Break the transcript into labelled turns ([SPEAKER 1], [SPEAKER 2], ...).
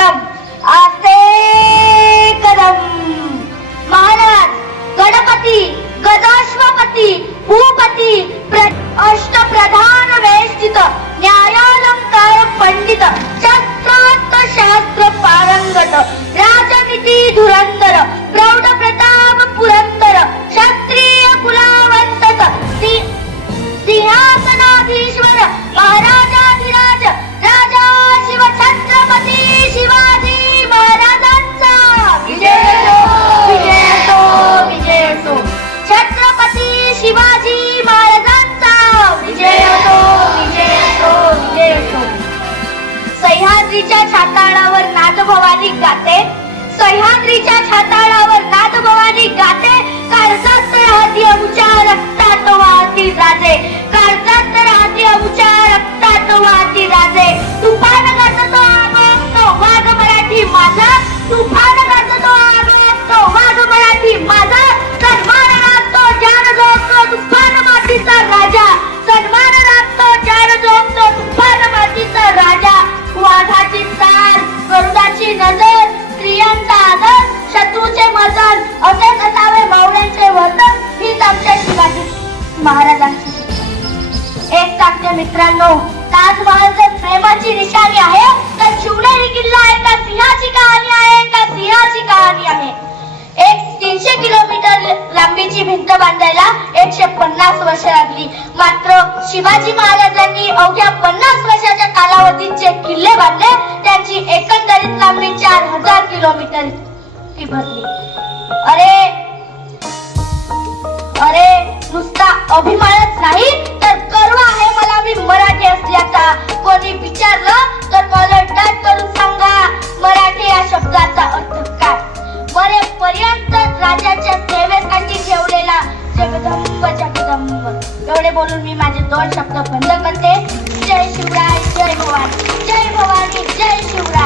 [SPEAKER 1] দাঁড়ান शिवाजी महाराजांचा. विजय असो विजय असो विजय असो सह्याद्रीच्या छाताळावर नादभवानी गाते. सह्याद्रीच्या छाताळावर नादभवानी गाते. काळजात राहती अमुच्या रक्तात वाहती राजे. काळजात राहती अमुच्या रक्तात वाहती राजे. तुफान गाजतो आगो वाघ मराठी माझा. तुफान गाजतो आगो वाघ मराठी माझा. महाराजांची. एक सांगते मित्रांनो ताजमहाल जर प्रेमाची निशाणी आहे तर शिवनेरी किल्ला एका सिंहाची कहाणी आहे का सिंहाची कहाणी आहे. एक तीनशे किलोमीटर लांबीची भिंत बांधायला एकशे पन्नास वर्ष लागली. मात्र शिवाजी महाराजांनी अवघ्या पन्नास वर्षाच्या कालावधीत जे किल्ले बांधले त्यांची एकंदरीत लांबी चार हजार किलोमीटर भरली. अरे अभिमानच नाही तर गर्व आहे मला मी मराठी असल्याचा. कोणी विचारलं तर मला डट करून सांगा मराठी या शब्दाचा अर्थ काय? मरेपर्यंत राजाच्या सेवेसाठी ठेवलेला जगदंब जगदंब. एवढे बोलून मी माझे दोन शब्द बंद करते. जय शिवराय जय भवानी. जय भवानी जय शिवराय.